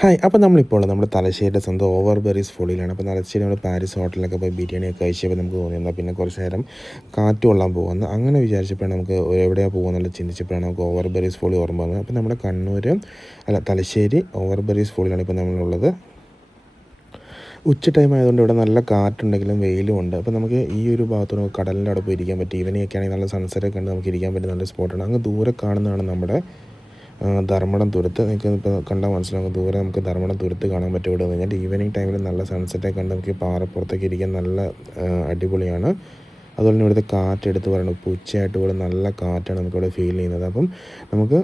Hi. അപ്പോൾ നമ്മളിപ്പോൾ നമ്മുടെ തലശ്ശേരിയുടെ സ്വന്തം ഓവർബെറീസ് ഫോളിയിലാണ്. അപ്പോൾ തലശ്ശേരി നമ്മൾ പാരീസ് ഹോട്ടലിലൊക്കെ പോയി ബിരിയാണിയൊക്കെ കഴിച്ചപ്പോൾ നമുക്ക് തോന്നി എന്നാൽ പിന്നെ കുറച്ച് നേരം കാറ്റ് കൊള്ളാൻ പോകുമെന്ന്. അങ്ങനെ വിചാരിച്ചപ്പോഴാണ് നമുക്ക് എവിടെയാണ് പോകുമെന്നുള്ളത് ചിന്തിച്ചപ്പോഴാണ് നമുക്ക് ഓവർബെറീസ് ഫോളി ഓർമ്മ വന്നത്. അപ്പോൾ നമ്മുടെ തലശ്ശേരി ഓവർബെറീസ് ഫോളിയിലാണ് ഇപ്പോൾ നമ്മളുള്ളത്. ഉച്ച ടൈം ആയതുകൊണ്ട് ഇവിടെ നല്ല കാറ്റുണ്ടെങ്കിലും വെയിലും ഉണ്ട്. അപ്പോൾ നമുക്ക് ഈ ഒരു ഭാഗത്തോട് കടലിൻ്റെ അവിടെ പോയി ഇരിക്കാൻ പറ്റും. ഈവനിങ്ങൊക്കെ ആണെങ്കിൽ നല്ല സൺസെറ്റൊക്കെ കണ്ട് നമുക്ക് ഇരിക്കാൻ പറ്റുന്ന നല്ല സ്പോട്ടാണ്. അങ്ങ് ദൂരെ കാണുന്നതാണ് നമ്മുടെ ധർമ്മടം തുരുത്ത്. നിങ്ങൾക്ക് ഇപ്പോൾ കണ്ടാൽ മനസ്സിലാകും, ദൂരെ നമുക്ക് ധർമ്മടം തുരുത്ത് കാണാൻ പറ്റും. ഇവിടെ നിന്ന് കഴിഞ്ഞാൽ ഈവനിങ് ടൈമിൽ നല്ല സൺസെറ്റൊക്കെ കണ്ട് നമുക്ക് പാറപ്പുറത്തൊക്കെ ഇരിക്കാൻ നല്ല അടിപൊളിയാണ്. അതുപോലെ തന്നെ ഇവിടുത്തെ കാറ്റ് എടുത്ത് പറയണം, ഇപ്പോൾ ഉച്ചയായിട്ട് ഇവിടെ നല്ല കാറ്റാണ് നമുക്കിവിടെ ഫീൽ ചെയ്യുന്നത്. അപ്പം നമുക്ക്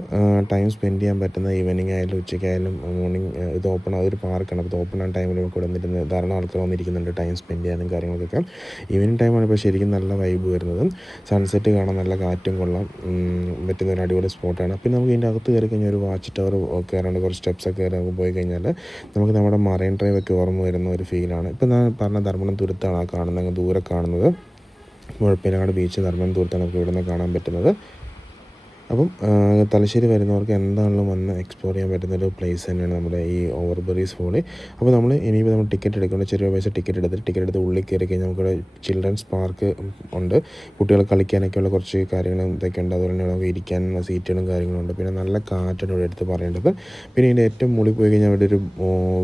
ടൈം സ്പെൻഡ് ചെയ്യാൻ പറ്റുന്ന ഈവനിങ് ആയാലും ഉച്ചയ്ക്കായാലും മോർണിംഗ് ഇത് അതൊരു പാർക്കാണ്. അപ്പോൾ ഇത് ഓപ്പൺ ആയ ടൈമിൽ നമുക്ക് ഇവിടെ വന്നിരുന്ന് ധാരാളം ആൾക്കാർ വന്നിരിക്കുന്നുണ്ട് ടൈം സ്പെൻഡ് ചെയ്യാനും കാര്യങ്ങൾക്കൊക്കെ. ഈവനിങ് ടൈമാണ് ഇപ്പോൾ ശരിക്കും നല്ല വൈബ് വരുന്നത്. സൺസെറ്റ് കാണാൻ നല്ല കാറ്റും കൊള്ളാം പറ്റുന്ന ഒരു അടിപൊളി സ്പോട്ടാണ്. പിന്നെ നമുക്ക് ഇതിൻ്റെ അകത്ത് കയറി കഴിഞ്ഞാൽ ഒരു വാച്ച് ടവർ കയറാണ്ട് കുറച്ച് സ്റ്റെപ്സൊക്കെ കയറി നമുക്ക് പോയി കഴിഞ്ഞാൽ നമുക്ക് നമ്മുടെ മറൈൻ ഡ്രൈവ് ഒക്കെ ഓർമ്മ വരുന്ന ഒരു ഫീലാണ്. ഇപ്പോൾ ഞാൻ പറഞ്ഞ ധർമ്മടം തുരുത്താണ് ആ കാണുന്നത്, അങ്ങ് ദൂരെ കാണുന്നത്. മുഴപ്പിനാട് ബീച്ച് ധർമ്മടത്തുരത്താണ് നമുക്ക് ഇവിടെ നിന്ന് കാണാൻ പറ്റുന്നത്. അപ്പം തലശ്ശേരി വരുന്നവർക്ക് എന്താണെങ്കിലും വന്ന് എക്സ്പ്ലോർ ചെയ്യാൻ പറ്റുന്നൊരു പ്ലേസ് തന്നെയാണ് നമ്മുടെ ഈ ഓവർബെറീസ് ഫോളി. അപ്പോൾ ഇനിയിപ്പോൾ നമ്മൾ ടിക്കറ്റ് എടുക്കേണ്ട ചെറിയ പൈസ ടിക്കറ്റ് എടുത്ത് ഉള്ളിൽ കയറി കഴിഞ്ഞാൽ നമുക്കിവിടെ ചിൽഡ്രൻസ് പാർക്ക് ഉണ്ട്. കുട്ടികൾ കളിക്കാനൊക്കെയുള്ള കുറച്ച് കാര്യങ്ങളും ഇതൊക്കെ ഉണ്ട്. അതുപോലെ തന്നെ നമുക്ക് ഇരിക്കാനുള്ള സീറ്റുകളും കാര്യങ്ങളുണ്ട്. പിന്നെ നല്ല കാറ്റാണ് ഇവിടെ എടുത്ത് പറയേണ്ടത്. പിന്നെ ഇതിൻ്റെ ഏറ്റവും മുകളിൽ പോയി കഴിഞ്ഞാൽ ഇവിടെ ഒരു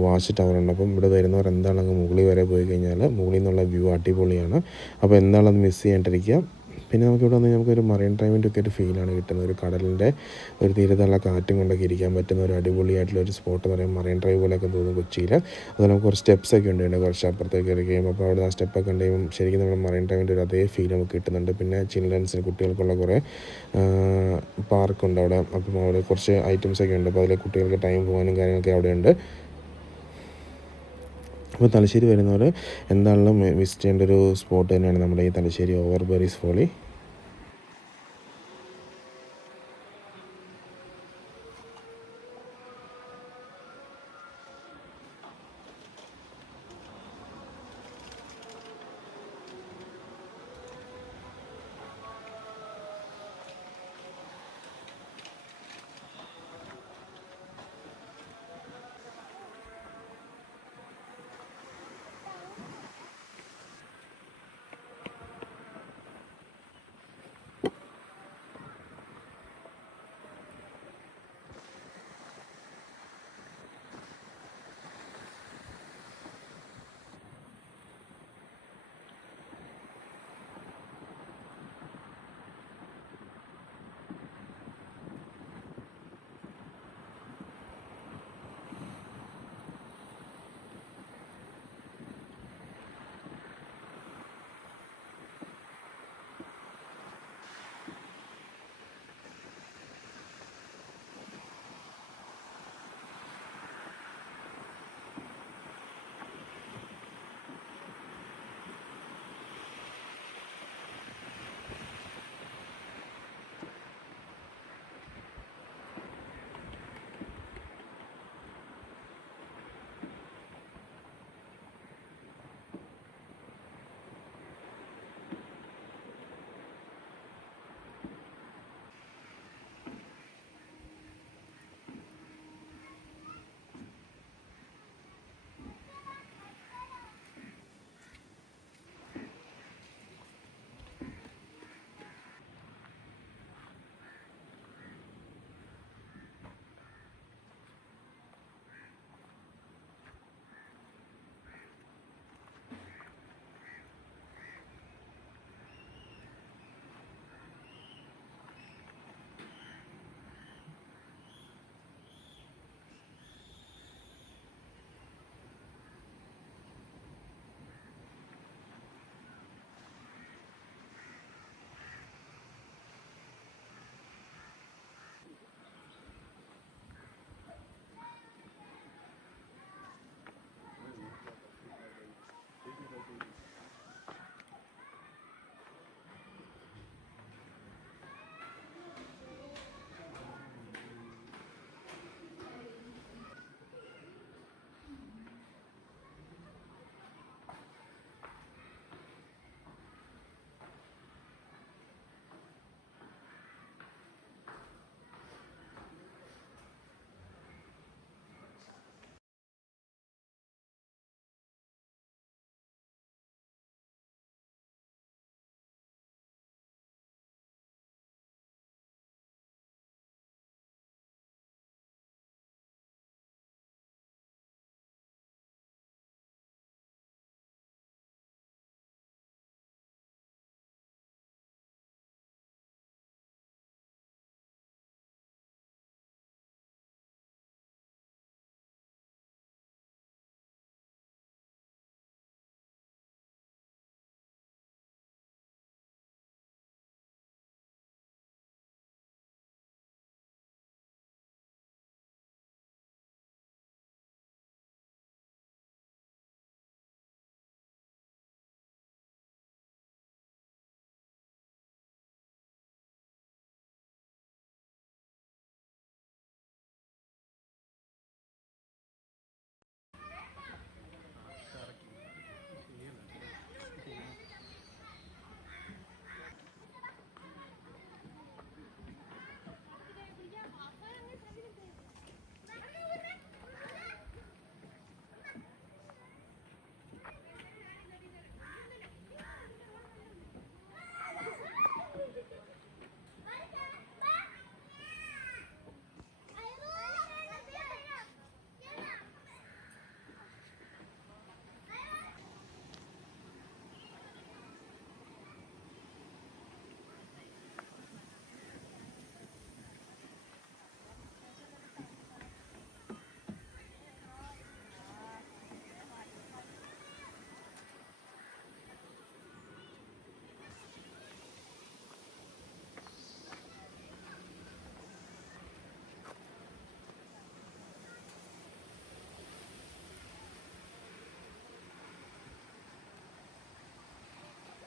വാച്ച് ടവർ ഉണ്ട്. അപ്പം ഇവിടെ വരുന്നവർ എന്താണെങ്കിൽ മുകളിൽ വരെ പോയി കഴിഞ്ഞാൽ മുകളിൽ നിന്നുള്ള വ്യൂ അടിപൊളിയാണ്. അപ്പോൾ എന്താണെന്ന് മിസ് ചെയ്യാണ്ടിരിക്കുക. പിന്നെ നമുക്കിവിടെ വന്ന് നമുക്കൊരു മറൈൻ ഡ്രൈവിൻ്റെ ഒക്കെ ഒരു ഫീലാണ് കിട്ടുന്നത്. ഒരു കടലിൻ്റെ ഒരു തീരത്തുള്ള കാറ്റും കൊണ്ടൊക്കെ ഇരിക്കാൻ പറ്റുന്ന ഒരു അടിപൊളിയായിട്ടുള്ള ഒരു സ്പോട്ട് എന്ന് പറയുമ്പോൾ മറൈൻ ഡ്രൈവ് പോലെയൊക്കെ തോന്നുന്നു കൊച്ചിയിൽ. അതുപോലെ നമുക്ക് കുറച്ച് സ്റ്റെപ്സൊക്കെ ഉണ്ട്, കുറച്ച് അപ്പുറത്തേക്ക് കയറി കഴിയുമ്പോൾ. അപ്പോൾ അവിടെ ആ സ്റ്റെപ്പൊക്കെ ഉണ്ട് കഴിയുമ്പോൾ ശരിക്കും നമ്മുടെ മറൈൻ ഡ്രൈവിൻ്റെ ഒരു അതേ ഫീൽ നമുക്ക് കിട്ടുന്നുണ്ട്. പിന്നെ ചിൽഡ്രൻസിന് കുട്ടികൾക്കുള്ള കുറേ പാർക്കുണ്ട് അവിടെ. അപ്പം അവിടെ കുറച്ച് ഐറ്റംസൊക്കെ ഉണ്ട്. അപ്പോൾ അതിൽ കുട്ടികൾക്ക് ടൈം പോകാനും കാര്യങ്ങളൊക്കെ അവിടെയുണ്ട്. അപ്പോൾ തലശ്ശേരി വരുന്നവർ എന്താണെങ്കിലും വിസിറ്റ് ചെയ്യേണ്ട ഒരു സ്പോട്ട് തന്നെയാണ് നമ്മുടെ ഈ തലശ്ശേരി ഓവർബെറീസ് ഫോളി.